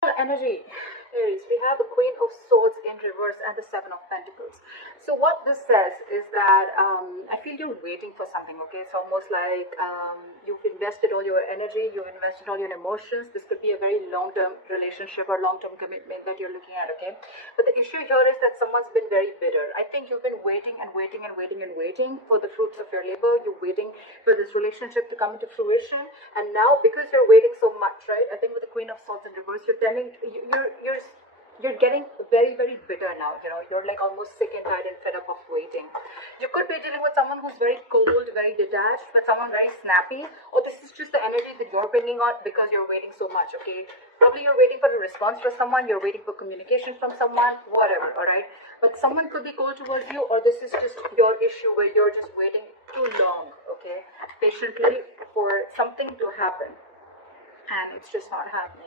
Energy, Aries, we have the Queen of Swords in reverse and the Seven of Pentacles. So what this says is that I feel you're waiting for something, okay? It's almost like you've invested all your energy, you've invested all your emotions. This could be a very long-term relationship or long-term commitment that you're looking at, okay? But the issue here is that someone's been very bitter. I think you've been waiting and waiting and waiting and waiting for the fruits of your labor. You're waiting for this relationship to come into fruition. And now, because you're waiting so much, right? I think with the Queen of Swords in reverse, you're getting very, very bitter now. You know, you're like almost sick and tired and fed up of waiting. You could be dealing with someone who's very cold, very detached, but someone very snappy, or this is just the energy that you're bringing out because you're waiting so much. Okay, probably you're waiting for a response from someone, you're waiting for communication from someone, whatever. All right, but someone could be cold towards you, or this is just your issue where you're just waiting too long, okay, patiently for something to happen, and it's just not happening.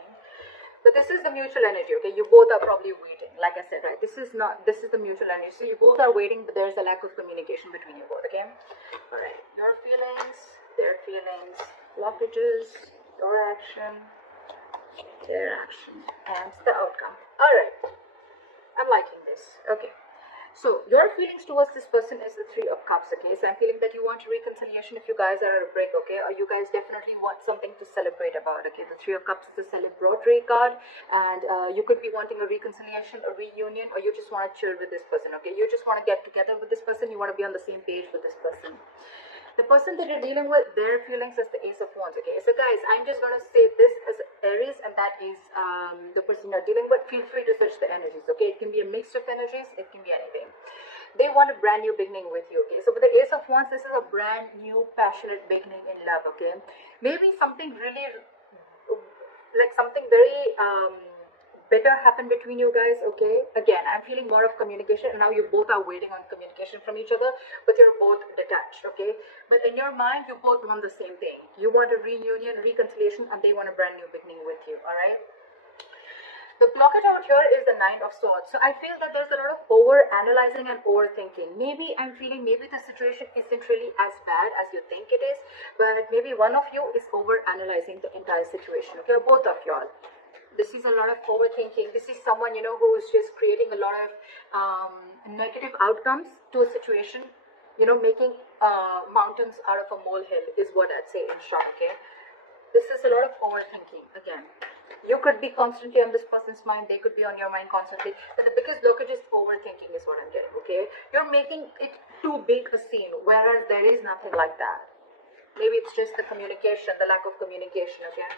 But this is the mutual energy, okay? You both are probably waiting, like I said, right? This is the mutual energy. So you both are waiting, but there's a lack of communication between you both, okay? All right, your feelings, their feelings, blockages, your action, their action, and the outcome. All right, I'm liking this, okay. So your feelings towards this person is the Three of Cups, okay? So I'm feeling that you want a reconciliation if you guys are at a break, okay? Or you guys definitely want something to celebrate about, okay? The Three of Cups is a celebratory card, and you could be wanting a reconciliation, a reunion, or you just want to chill with this person, okay? You just want to get together with this person, you want to be on the same page with this person. The person that you're dealing with, their feelings is the Ace of Wands, okay? So guys, I'm just going to say this as Aries, and that is the person you're dealing with. Feel free to switch the energies, okay? It can be a mix of energies, it can be anything. They want a brand new beginning with you, okay? So with the Ace of Wands, this is a brand new passionate beginning in love, okay? Maybe something really, like something very better happen between you guys, okay? Again, I'm feeling more of communication, and now you both are waiting on communication from each other, but you're both detached, okay? But in your mind, you both want the same thing. You want a reunion, reconciliation, and they want a brand new beginning with you, all right? The blockage out here is the Nine of Swords. So I feel that there's a lot of over-analyzing and overthinking. Maybe I'm feeling maybe the situation isn't really as bad as you think it is, but maybe one of you is over-analyzing the entire situation, okay? Both of y'all. This is a lot of overthinking. This is someone, you know, who is just creating a lot of negative outcomes to a situation, you know, making mountains out of a molehill is what I'd say in short, okay? This is a lot of overthinking again. You could be constantly on this person's mind, they could be on your mind constantly, but the biggest blockage is overthinking is what I'm getting, okay? You're making it too big a scene, whereas there is nothing like that. Maybe it's just the communication, the lack of communication, okay?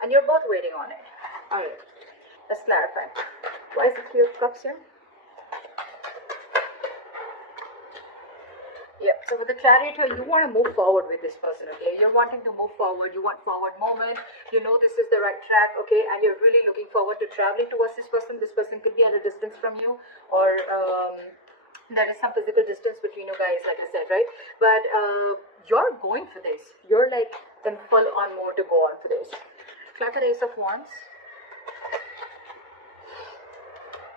And you're both waiting on it. Alright, let's clarify. Why is the Three of Cups here? Yeah, so with the Chariot here, you want to move forward with this person, okay? You're wanting to move forward, you want forward movement, you know this is the right track, okay? And you're really looking forward to traveling towards this person. This person could be at a distance from you, or there is some physical distance between you guys, like I said, right? But you're going for this. You're like in full on mode to go on for this. Cluttered Ace of Wands.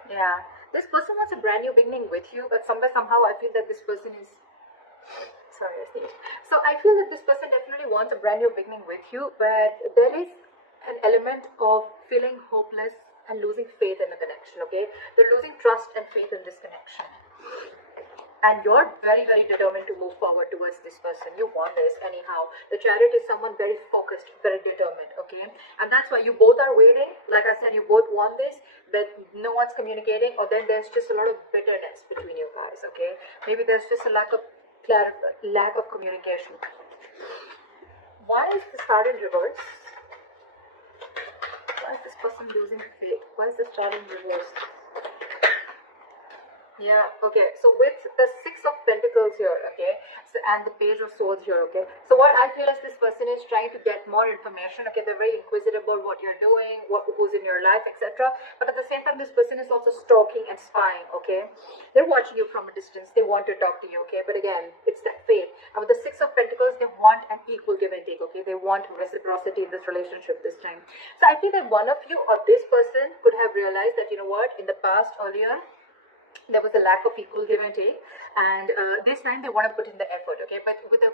Yeah, this person wants a brand new beginning with you, but somehow I feel that this person is, sorry, I sneezed. So I feel that this person definitely wants a brand new beginning with you, but there is an element of feeling hopeless and losing faith in the connection, okay? They're losing trust and faith in this connection. And you're very, very determined to move forward towards this person. You want this anyhow. The Chariot is someone very focused, very determined, okay? And that's why you both are waiting. Like I said, you both want this, but no one's communicating, or then there's just a lot of bitterness between you guys, okay? Maybe there's just a lack of communication. Why is the Star in reverse? Why is this person losing faith? Why is the Star in reverse? Yeah, okay, so with the Six of Pentacles here, okay, so, and the Page of Swords here, okay, so what I feel is this person is trying to get more information, okay, they're very inquisitive about what you're doing, who's in your life, etc., but at the same time, this person is also stalking and spying, okay, they're watching you from a distance, they want to talk to you, okay, but again, it's that faith, and with the Six of Pentacles, they want an equal give and take, okay, they want reciprocity in this relationship this time. So I feel that one of you or this person could have realized that, you know what, in the past earlier, there was a lack of equal give and take, and this time they want to put in the effort, okay, but with the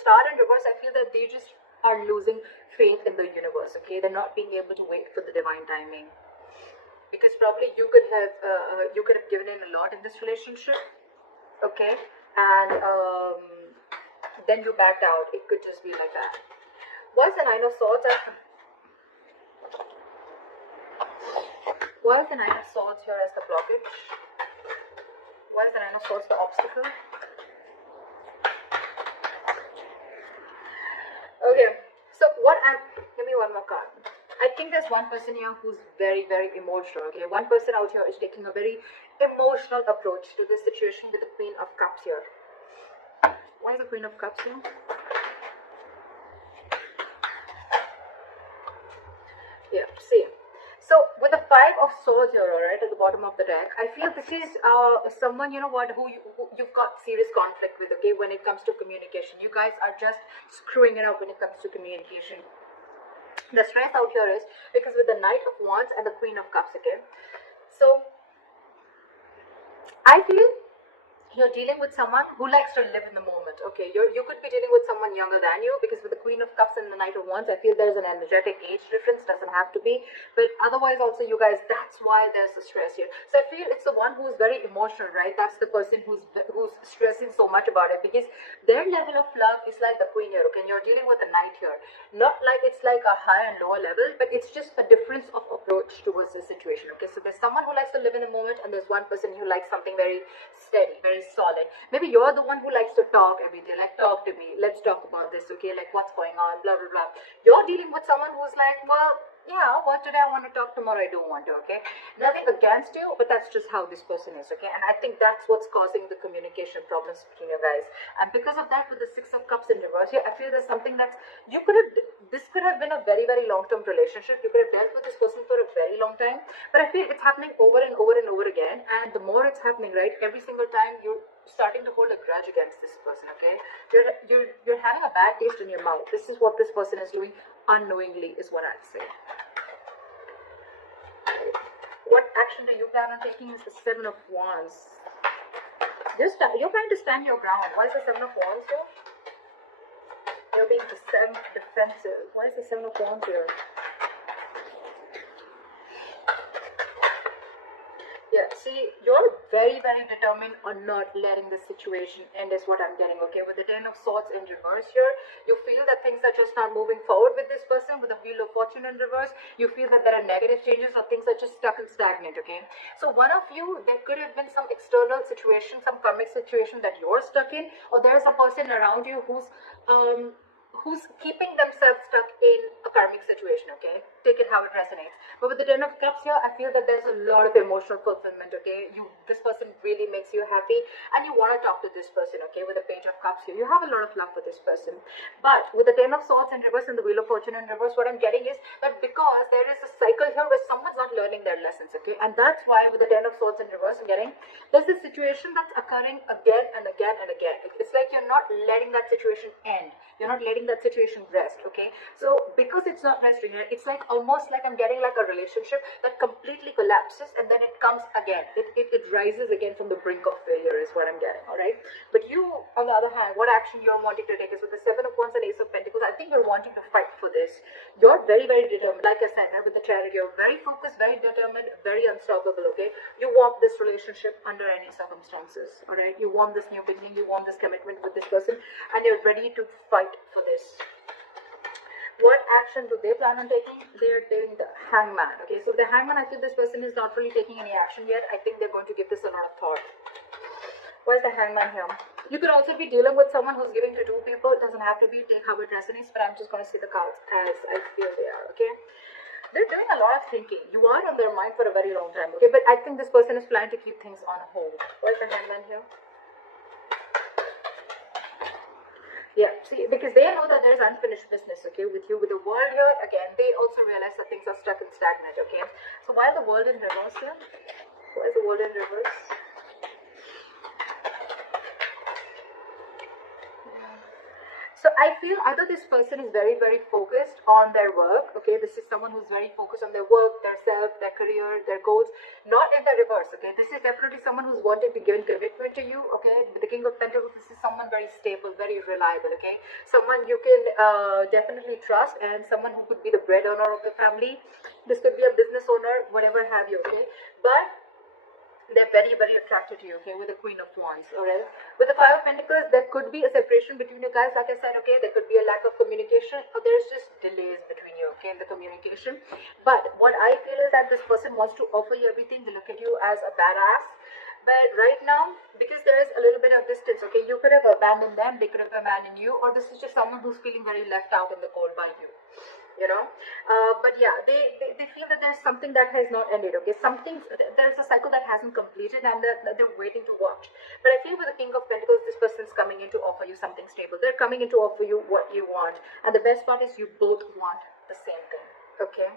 Star in reverse, I feel that they just are losing faith in the universe, okay? They're not being able to wait for the divine timing, because probably you could have given in a lot in this relationship, okay, and then you backed out. It could just be like that. Why is the Nine of Swords why is the Nine of Swords here as the blockage? Why is the Nine of Swords the obstacle? Okay, so give me one more card. I think there's one person here who's very, very emotional, okay? One person out here is taking a very emotional approach to this situation with the Queen of Cups here. Why is the Queen of Cups here? Yeah, see. So with the Five of Swords here, alright, at the bottom of the deck, I feel this is someone, you know what, who you've got serious conflict with, okay, when it comes to communication. You guys are just screwing it up when it comes to communication. The stress out here is because with the Knight of Wands and the Queen of Cups, okay, so I feel you're dealing with someone who likes to live in the moment, okay? You could be dealing with someone younger than you, because with the Queen of Cups and the Knight of Wands, I feel there's an energetic age difference. Doesn't have to be, but otherwise also, you guys, that's why there's the stress here. So I feel it's the one who's very emotional, right? That's the person who's stressing so much about it, because their level of love is like the Queen here, okay? And you're dealing with the Knight here. Not like it's like a high and lower level, but it's just a difference of approach towards the situation, okay? So there's someone who likes to live in the moment, and there's one person who likes something very steady, very solid. Maybe you're the one who likes to talk every day, like, talk to me, let's talk about this, okay, like, what's going on, blah blah blah. You're dealing with someone who's like, well, yeah, what today I want to talk, tomorrow I don't want to, okay? Nothing against you, but that's just how this person is, okay? And I think that's what's causing the communication problems between you guys. And because of that, with the Six of Cups in reverse here, I feel there's something that's, this could have been a very, very long-term relationship. You could have dealt with this person for a very long time, but I feel it's happening over and over and over again. And the more it's happening, right, every single time you're starting to hold a grudge against this person, okay? You're having a bad taste in your mouth. This is what this person is doing unknowingly, is what I'd say. What action do you plan on taking is the Seven of Wands. You're trying to stand your ground. Why is the Seven of Wands here? You're being defensive. Why is the Seven of Wands here? Yeah, see, you're very, very determined on not letting the situation end, is what I'm getting, okay? With the Ten of Swords in reverse here, you feel that things are just not moving forward with this person. With the Wheel of Fortune in reverse, you feel that there are negative changes, or things are just stuck and stagnant, okay? So one of you, there could have been some external situation, some karmic situation that you're stuck in, or there's a person around you who's keeping themselves stuck in a karmic situation, okay? Take it how it resonates. But with the Ten of Cups here, I feel that there's a lot of emotional fulfillment, okay? This person really makes you happy, and you want to talk to this person, okay? With the Page of Cups here, you have a lot of love for this person. But with the Ten of Swords in reverse and the Wheel of Fortune in reverse, what I'm getting is that because there is a cycle here where someone's not learning their lessons, okay? And that's why with the Ten of Swords in reverse, I'm getting there's a situation that's occurring again and again and again. It's like you're not letting that situation end. You're not letting that situation rest, okay? So because it's not resting, it's like almost like I'm getting like a relationship that completely collapses, and then it comes again. It rises again from the brink of failure, is what I'm getting, all right? But you, on the other hand, what action you're wanting to take is with the Seven of Wands and Ace of Pentacles. I think you're wanting to fight for this. You're very, very determined. Like I said, with the Chariot, you're very focused, very determined, very unstoppable, okay? You want this relationship under any circumstances, all right? You want this new beginning, you want this commitment with this person, and you're ready to fight for this. What action do they plan on taking? They're doing the Hangman, okay? So the Hangman, I feel this person is not really taking any action yet. I think they're going to give this a lot of thought. Where's the Hangman here? You could also be dealing with someone who's giving to two people. It doesn't have to be, take how it resonates, but I'm just going to see the cards as I feel they are, okay? They're doing a lot of thinking. You are on their mind for a very long time, okay? But I think this person is planning to keep things on hold. Where's the Hangman here? Yeah, see, because they know that there's unfinished business, okay, with you. With the World here, again, they also realize that things are stuck and stagnant, okay? So while the World in reverse here, why is the World in reverse? So I feel either this person is very, very focused on their work. Okay, this is someone who's very focused on their work, their self, their career, their goals. Not in the reverse. Okay, this is definitely someone who's wanting to give a commitment to you. Okay, with the King of Pentacles, this is someone very stable, very reliable. Okay, someone you can definitely trust, and someone who could be the breadwinner of the family. This could be a business owner, whatever have you. Okay, but they're very, very attracted to you, okay, with the Queen of Wands, alright? With the Five of Pentacles, there could be a separation between you guys, like I said, okay, there could be a lack of communication, or there's just delays between you, okay, in the communication. But what I feel is that this person wants to offer you everything. They look at you as a badass. But right now, because there is a little bit of distance, okay, you could have abandoned them, they could have abandoned you, or this is just someone who's feeling very left out in the cold by you. You know, but yeah, they feel that there's something that has not ended. Okay, there's a cycle that hasn't completed, and they're waiting to watch. But I feel with the King of Pentacles, this person's coming in to offer you something stable. They're coming in to offer you what you want, and the best part is you both want the same thing. Okay.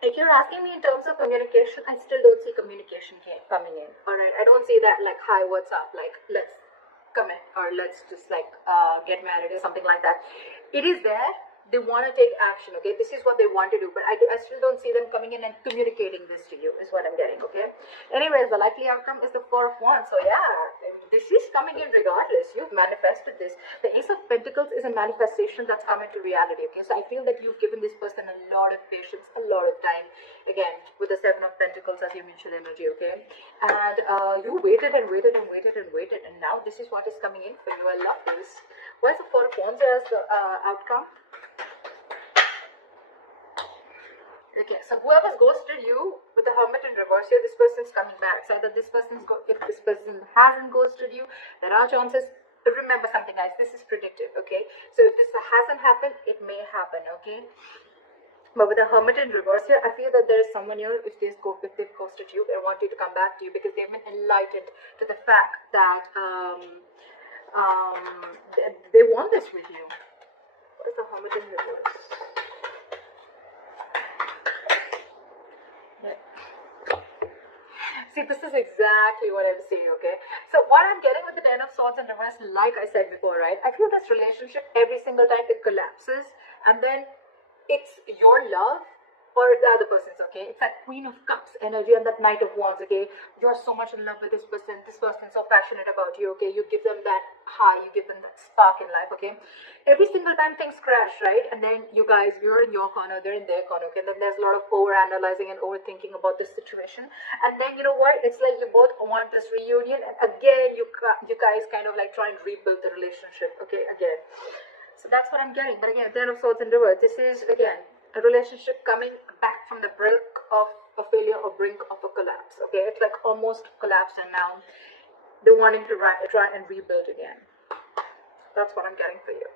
If you're asking me in terms of communication, I still don't see communication coming in. All right, I don't see that like, hi, what's up? Like, let's come in, or let's just like get married or something like that. It is there. They want to take action. Okay, this is what they want to do, but I still don't see them coming in and communicating this to you, is what I'm getting. Okay, anyways, the likely outcome is the Four of Wands. So yeah, this is coming in regardless. You've manifested this. The Ace of Pentacles is a manifestation that's come into reality. Okay, so I feel that you've given this person a lot of patience, a lot of time. Again, with the Seven of Pentacles as you mentioned energy. Okay, and you waited and waited and waited and waited, and now this is what is coming in for you. I love this. Why is the Four of Wands as the outcome? Okay, so whoever's ghosted you with the Hermit in reverse here, this person's coming back. So either this person's if this person hasn't ghosted you, there are chances. Remember something, guys, this is predictive. Okay, so if this hasn't happened, it may happen. Okay, but with the Hermit in reverse here, I feel that there is someone here, if they've ghosted you, they want you to come back to you because they've been enlightened to the fact that they want this with you. What is the Hermit in reverse? See, this is exactly what I'm saying, okay? So what I'm getting with the Ten of Swords in reverse, like I said before, right? I feel this relationship, every single time it collapses, and then it's your love or the other person's, okay? It's that Queen of Cups energy and that Knight of Wands, okay? You're so much in love with this person's so passionate about you, okay? You give them that high, you give them that spark in life, okay? Every single time things crash, right? And then you guys, you're in your corner, they're in their corner, okay? Then there's a lot of over-analyzing and overthinking about this situation. And then, you know what? It's like you both want this reunion, and again, you guys kind of like try and rebuild the relationship, okay? Again. So that's what I'm getting. But again, Ten of Swords in reverse. This is, again, a relationship coming back from the brink of a failure or brink of a collapse. Okay, it's like almost collapsed, and now they're wanting to try and rebuild again. That's what I'm getting for you.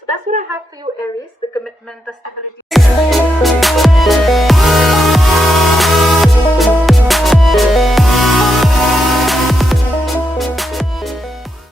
So that's what I have for you, Aries. The commitment, the stability.